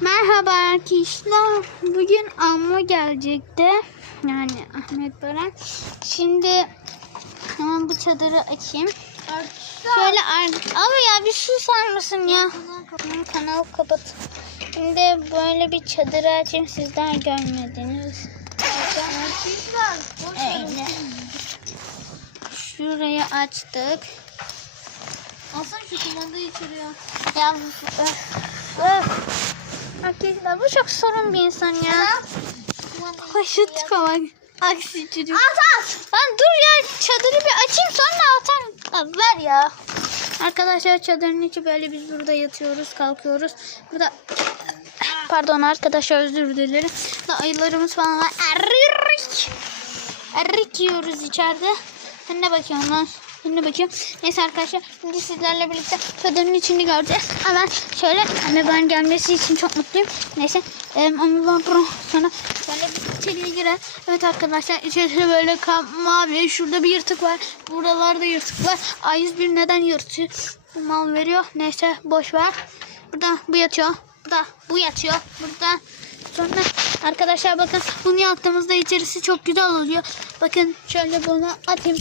Merhaba arkadaşlar. Bugün Amma gelecekti. Yani Ahmet Baran. Şimdi hemen bu çadırı açayım. Şöyle ar- Abi ya bir susar mısın ya? Hı, Kanalı kapat. Şimdi böyle bir çadırı açayım. Siz daha görmediniz. Öyle. Şurayı açtık. Alsana şu kumandayı içeriye. Ya öf, öf. Arkadaşlar bu çok sorun bir insan ya. Şu tipe bak. Aksi çocuk. At at. Lan dur ya çadırı bir açayım sonra atarım. Ver ya. Arkadaşlar çadırın içi böyle biz burada yatıyoruz kalkıyoruz. Burada pardon arkadaşlar özür dilerim. Burada ayılarımız falan var. Erik. Erik yiyoruz içeride. Ben ne bakıyorum lan? Ben ne bakıyorum? Neyse arkadaşlar şimdi sizlerle birlikte çadırın içini göreceğiz. Hemen şöyle anne gelmesi için çok mutluyum. Neyse ben pro sonra şöyle bir içeriye girer. Evet arkadaşlar içeride böyle mavi. Şurada bir yırtık var. Buralarda yırtık var. A101 neden yırtıyor? Bu mal veriyor. Neyse boş ver. Burada bu yatıyor. Burada bu yatıyor. Burada Sonra arkadaşlar bakın bunu yaptığımızda içerisi çok güzel oluyor. Bakın şöyle bunu atayım.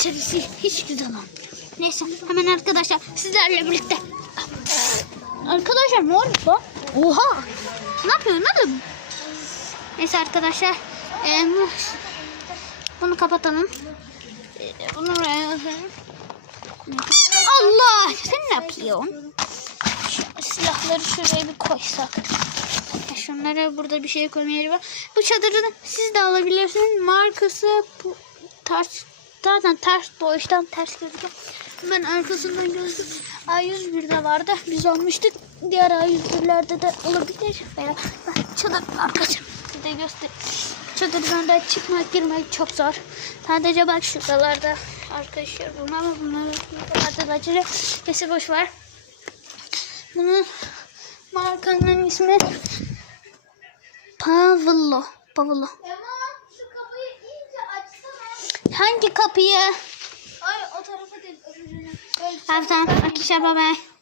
İçerisi hiç güzel olmuyor. Neyse hemen arkadaşlar sizlerle birlikte. Arkadaşlar ne oldu bu? Oha! Ne yapıyorsun oğlum? Neyse arkadaşlar. em, bunu kapatalım. E, Bunu. Allah! Sen ne yapıyorsun? Şu silahları şuraya bir koysak. Şunlara burada bir şey koyma var. Bu çadırı siz de alabilirsiniz. Markası bu ters zaten ters doğuştan ters gözüküyor. Ben arkasından gördüm. A101'de vardı. Biz almıştık. Diğer A101'lerde de olabilir. Veya çadır arkası. Size göster. Çadırdan da çıkmak girmek çok zor. Sadece bak şuralarda arkadaşlar bunlar ama bunları yukarıda açacak. Neyse boş ver. Bunun markanın ismi Pavlo. Pavlo. Ema şu kapıyı iyice açsana. Hangi kapıyı? Ay o tarafa değil öbürüne. Tamam. Arkadaşlar bye bye.